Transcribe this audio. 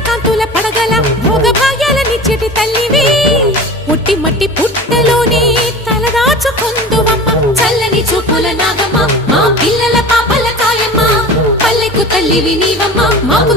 కాంతుల పడగల భోగ భాగ్యాలనిచ్చేటి తల్లివి పుట్టి మట్టి పుట్టలోనే తలదాచుకుందువమ్మ చల్లని చూపుల నాగమ్మ మా పిల్లల పాపల కాయమ్మ పల్లెకు తల్లివి నీవమ్మ మాకు